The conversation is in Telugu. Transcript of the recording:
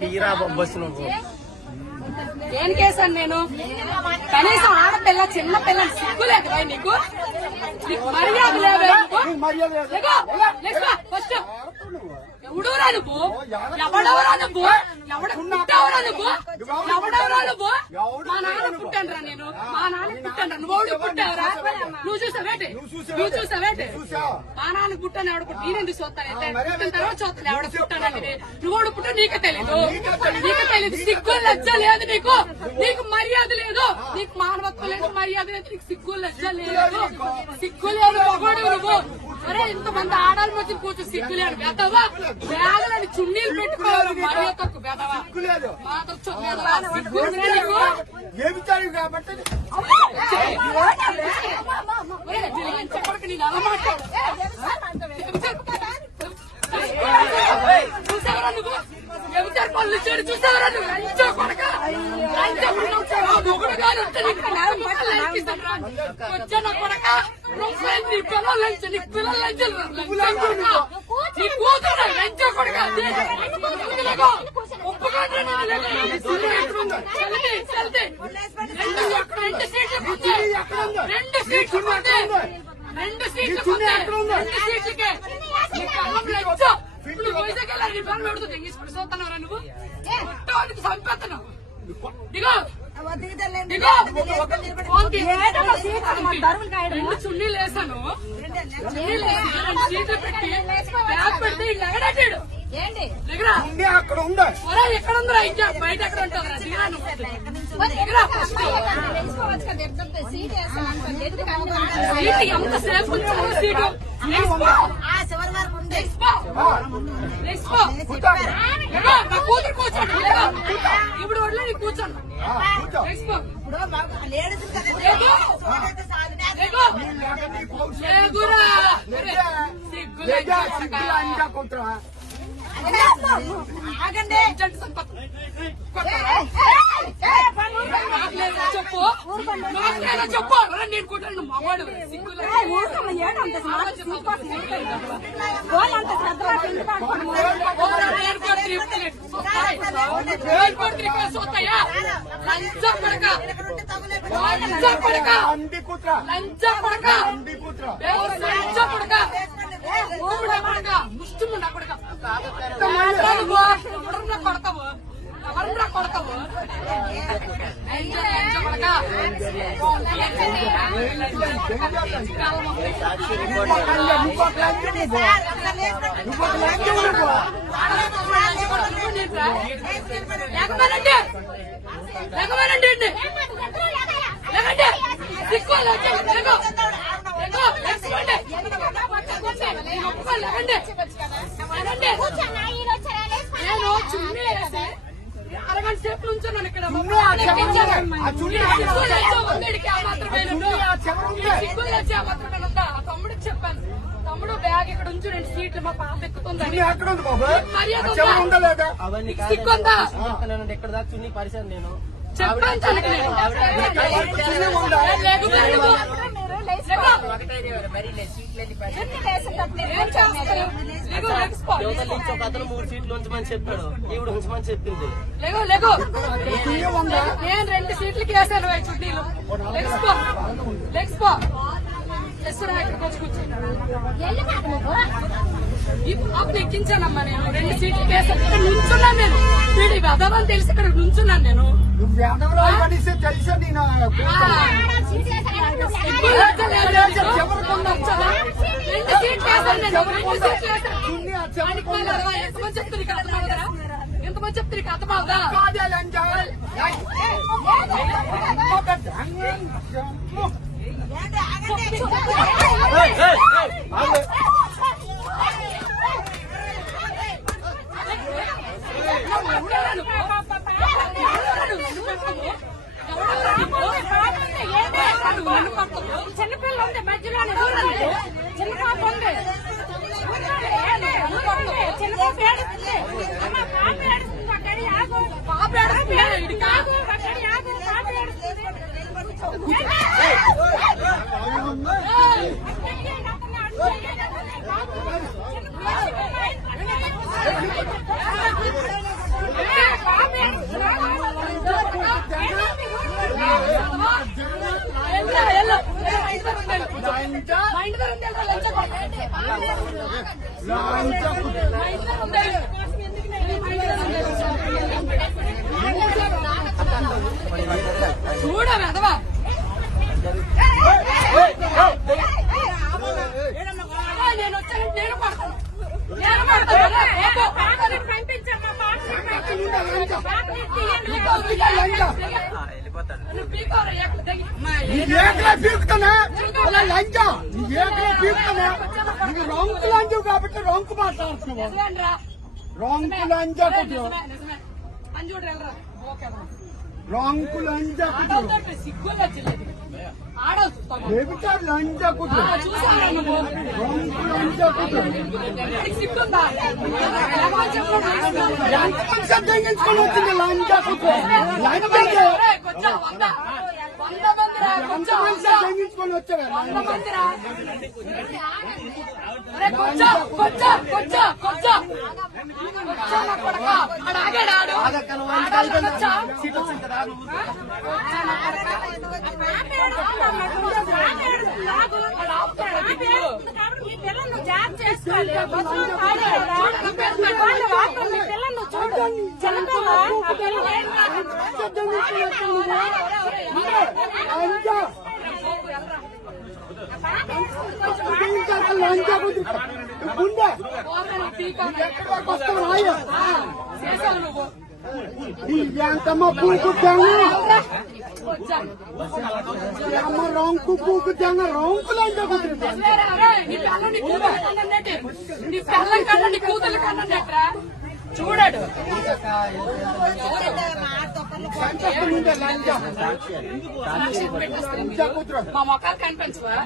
తీరా బస్సు ఏం కేసాను నేను? కనీసం ఆడపిల్ల చిన్న పిల్ల సిగ్గులేదు నీకు? మర్యాద లేదా? ఫస్ట్ ఎవడవరా నువ్వు? ఎవడవరా నువ్వు? ఎవడ పుట్టావరా నువ్వు? ఎవడవరా నువ్వు? మా నాన్న పుట్టాను రా నేను. మా నాన్న పుట్టాను. నువ్వు పుట్టావరా? నువ్వు చూసావేంటి? నువ్వు చూసావేంటి? మా నాన్న పుట్టాను. ఎవడ పుట్టి నేనెందుకు చూస్తానైతే? పుట్టిన తర్వాత చూస్తాను ఎవడ పుట్టానని. నువ్వు పుట్టా నీకే తెలీదు. నీకే తెలీదు. సిగ్గు లజ్జ లేదు నీకు. నీకు మర్యాద లేదు. నీకు మానవత్వం లేదు, మర్యాద లేదు. నీకు సిగ్గు లజ్జ లేదు. సిగ్గు లేదు మగోడు నువ్వు. అరే ఇంతమంది ఆడాలి మధ్య కూర్చో సిగ్గు లేదు. బెదవా బ్యాగులని చున్నీలు పెట్టుకోవాలి. మర్యాద తక్కువ బెదవా మాతో సిగ్గు నీకు. చెప్పడానికి నేను అలా మాట్లాడు. చూసావరా నువ్వు? ఎవరు పనులు చేయడు చూసావరా నువ్వు? లంచో కొడక మొగుడు గారు వచ్చాను కొడక. నీ పిల్లలు లంచ, నీ పిల్లలు లంచాలు నీ కూతురు లంచో కొడక. ఒప్పుకోండి రెండు సీట్లు పోతే 2 సీట్లకే ఇప్పుడు వైజాగ్ వెళ్ళాలి. నీ పనులు పెడుతుంది ఇంగ్లీష్ చూస్తున్నారా నువ్వు? చంపేస్తున్నావు. దిగో రెండు చున్నీలు వేసాను. సీట్లు పెట్టి బ్యాగ్ పెట్టి ఎగడాడు. ఎక్కడ ఉందా? ఇంకా బయట ఎక్కడ ఉంటుందా? ఎంతసేపు సీటు నా కూతురు కూర్చోండి. ఇప్పుడు వడ్లే నీ కూర్చోండి. చెప్పు చెప్పు. నేను కూర్చోండి మగవాడు సోతాయా లంచ పడక లంచ పడక లంచ పడక లంచ పడక పడక ముష్టిముండ పడక ఎవరన్నా కొడతావు ఎవరన్నా కొడతావు నేను చున్నీ వేసి అరగంట సేపు నుంచున్నాను ఇక్కడ. తమ్ముడికి చెప్పాను, తమ్ముడు బ్యాగ్ ఇక్కడ ఉంచు 2 సీట్లు మా పాప ఎక్కుతుందని. సిగ్గుందా? ఎక్కడ దాకా చున్నీ పరిచయం నేను చెప్పాను. ఒక అతను 3 సీట్లు ఉంచమని చెప్పాడు, ఈవిడ ఉంచమని చెప్పింది. నేను 2 సీట్లకి వేసాను చుట్టీలు. ఇక్కడికి వచ్చి ఈ పాపను ఎక్కించానమ్మా నేను. 2 సీట్లకి వేసాను. ఇక్కడ నుంచున్నాను నేను. వీడి వెదవని తెలిసి ఇక్కడ నుంచున్నాను నేను. తెలుసా నేను 2 సీట్లు వేసాను నేను. 2 సీట్లు వేసాను. ఎంతమంది చెప్తే నీకు అర్థమవుతారా? ఎంతమంది చెప్తే నీకు అర్థమవుతా? చిన్నపిల్ల ఉంది మధ్యలో చిన్న పాప ఉంది. చిన్న పాప ఏడుస్తుంది. పాప ఏడుస్తుంది. పాప ఏడుస్తుంది. చూడ వెదవా నేను వచ్చాను నేను పడతాను నేను పడతాను ఏకలా పీకుతానా అలా లంచా ఏకలా పీకుతానా ఇది రాంకు లంచం కాబట్టి రాంకు మాట్లాడుతున్నావు రాంకు లంచా కొట్టు రాంకు లంచా కొట్టు సిగ్గుగా చెల్లేదు ఆడవుతా ఏమిటా లంచా కొట్టు చూసాను రాంకు లంచా కొట్టు సిగ్గుందా ఎంతమంది సంతరించుకొని వచ్చింది లంచా కొట్టు లంచా కొంచెం వంద మందిరా కొంచెం ఎంతమంది సంతరించుకొని వచ్చారు మందిరా కొంచెం కొంచెం కొంచెం కొంచెం ఆగాడు లంచా కొట్టు గుండె వస్తావు రాయ చేసావు నువ్వు ఎంతమ్మ పూకు తెంగ అమ్మ రాంకు పూకు తెంగ రాంకు లంచా కొట్టు నీ పిల్లం కన్నా నీ కూతురు కన్నా చూడాడు లంచా మా మొక్కలు కనిపించవా